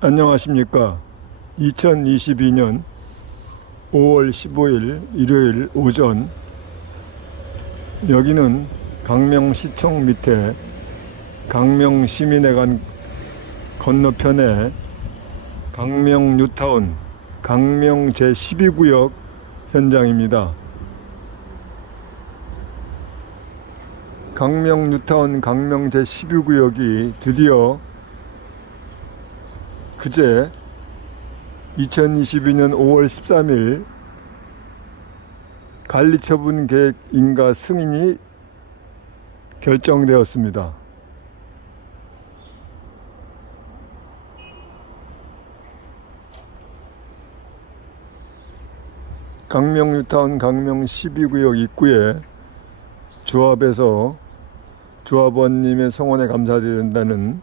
안녕하십니까. 2022년 5월 15일 일요일 오전 여기는 강명시청 밑에 강명시민회관 건너편에 강명 뉴타운 강명 제12구역 현장입니다. 강명 뉴타운 강명 제12구역이 드디어 그제 2022년 5월 13일 관리처분 계획 인가 승인이 결정되었습니다. 강명 뉴타운 강명 12구역 입구에 조합에서 조합원님의 성원에 감사드린다는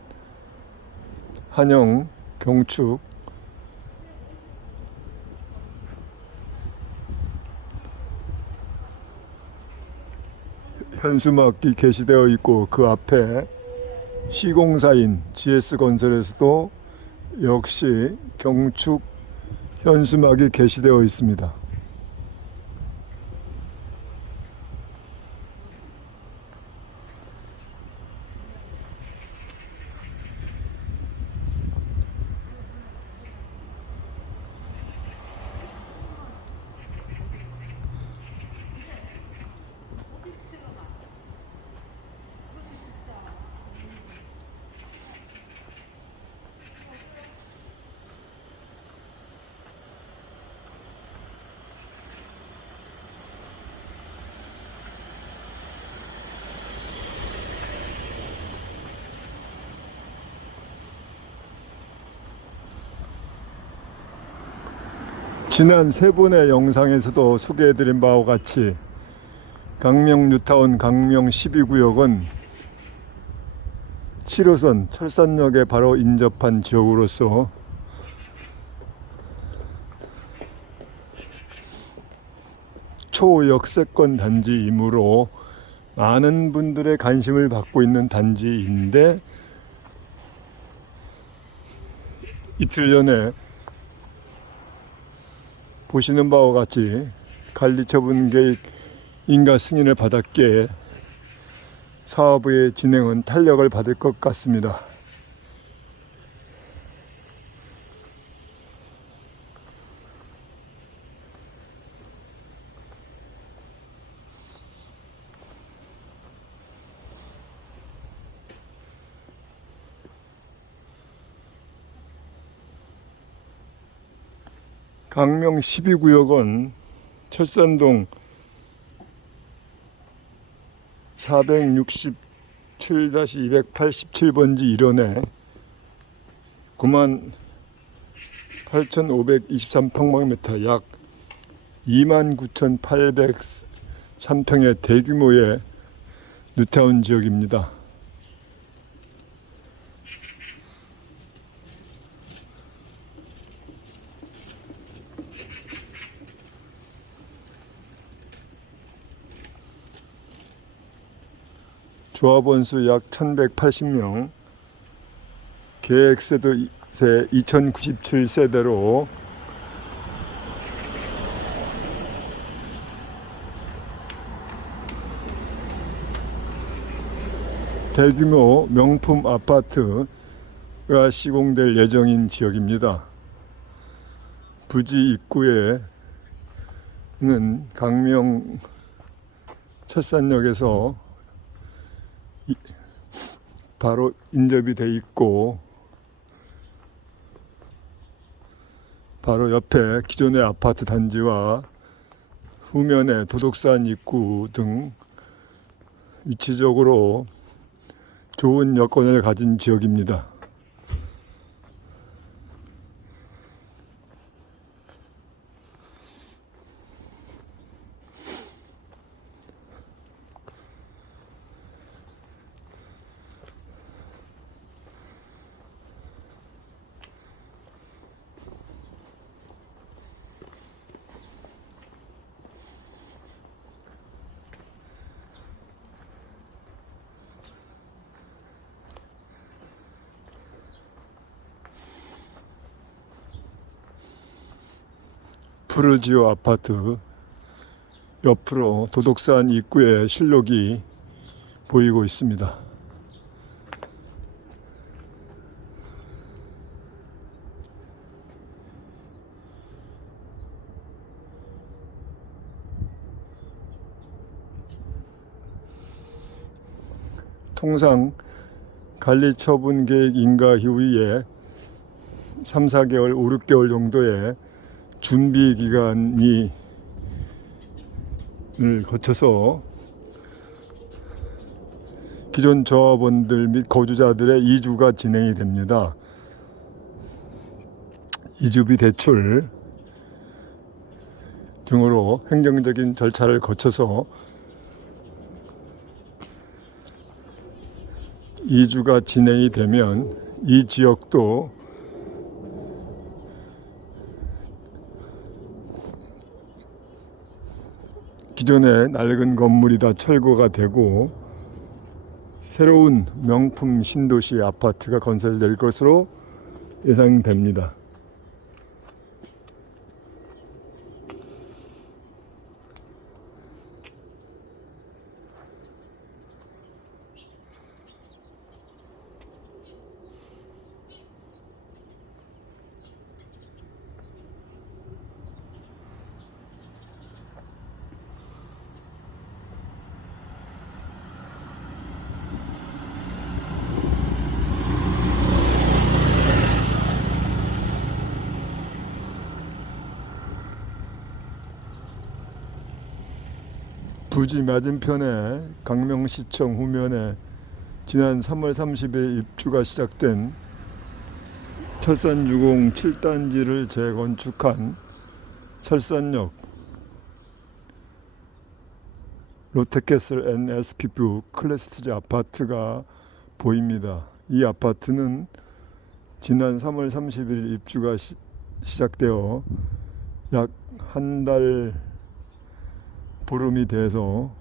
한영 경축 현수막이 게시되어 있고 그 앞에 시공사인 GS건설에서도 역시 경축 현수막이 게시되어 있습니다. 지난 세 번의 영상에서도 소개해드린 바와 같이 강명 뉴타운 강명 12구역은 7호선 철산역에 바로 인접한 지역으로서 초역세권 단지이므로 많은 분들의 관심을 받고 있는 단지인데 이틀 전에 보시는 바와 같이 관리처분 계획 인가 승인을 받았기에 사업의 진행은 탄력을 받을 것 같습니다. 강명 12구역은 철산동 467-287번지 1원에 9만 8,523평방미터 약 29,803평의 대규모의 뉴타운 지역입니다. 조합원 수 약 1180명, 계획세도 2097세대로 대규모 명품 아파트가 시공될 예정인 지역입니다. 부지 입구에는 강명 철산역에서 이- 바로 인접이 돼 있고 바로 옆에 기존의 아파트 단지와 후면에 도덕산 입구 등 위치적으로 좋은 여건을 가진 지역입니다. 푸르지오 아파트 옆으로 도덕산 입구에 실록이 보이고 있습니다. 통상 관리 처분 계획 인가 이후에 3, 4개월, 5, 6개월 정도의 준비 기간이 을 거쳐서 기존 조합원들 및 거주자들의 이주가 진행이 됩니다. 이주비 대출 등으로 행정적인 절차를 거쳐서 이주가 진행이 되면 이 지역도 기존의 낡은 건물이 다 철거가 되고 새로운 명품 신도시 아파트가 건설될 것으로 예상됩니다. 부지 맞은편에 강명시청 후면에 지난 3월 30일 입주가 시작된 철산유공 7단지를 재건축한 철산역 롯데캐슬 앤 에스키뷰 클래스티지 아파트가 보입니다. 이 아파트는 지난 3월 30일 입주가 시, 시작되어 약 한 달 보름이 돼서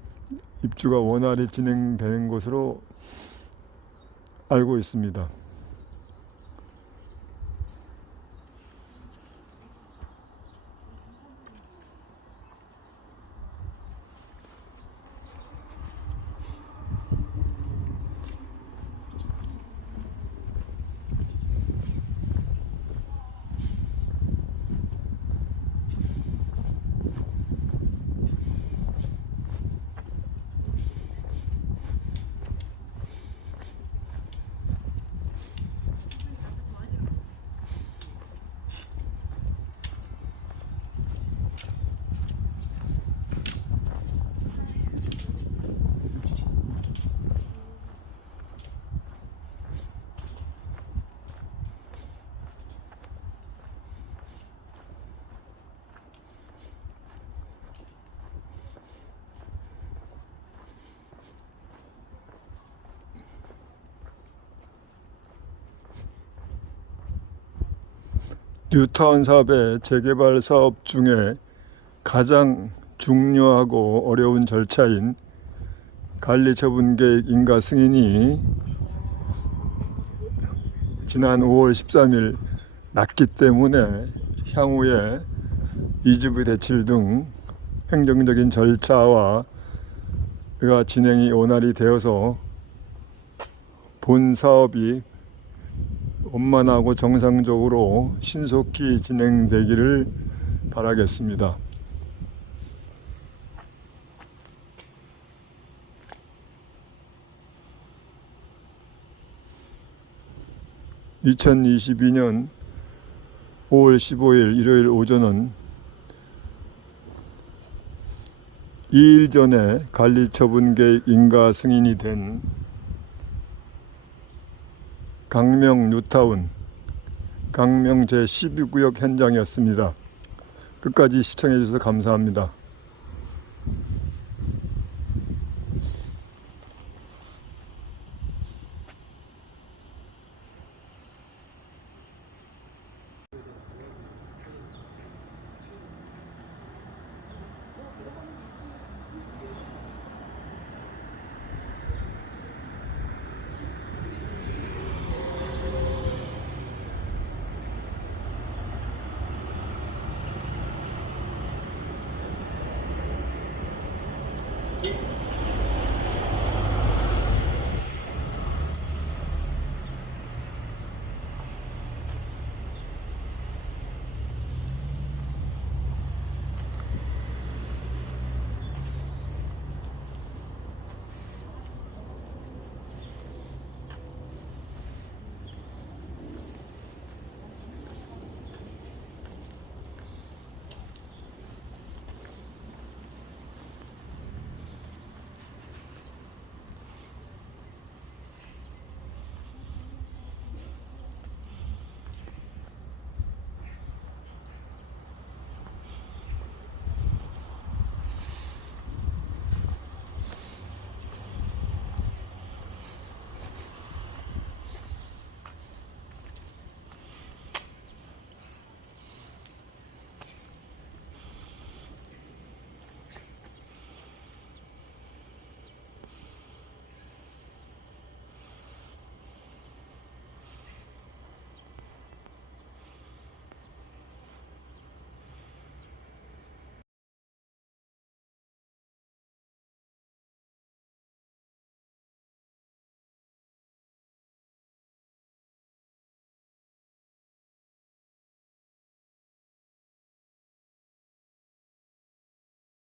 입주가 원활히 진행되는 것으로 알고 있습니다. 뉴타운 사업의 재개발 사업 중에 가장 중요하고 어려운 절차인 관리 처분 계획 인가 승인이 지난 5월 13일 났기 때문에 향후에 이주비 대출 등 행정적인 절차와 가 진행이 원활히 되어서 본 사업이 원만하고 정상적으로 신속히 진행되기를 바라겠습니다. (2022년 5월 15일) 일요일 오전은 2일 전에 관리처분계획 인가 승인이 된 강명 뉴타운 강명 제12구역 현장이었습니다. 끝까지 시청해 주셔서 감사합니다.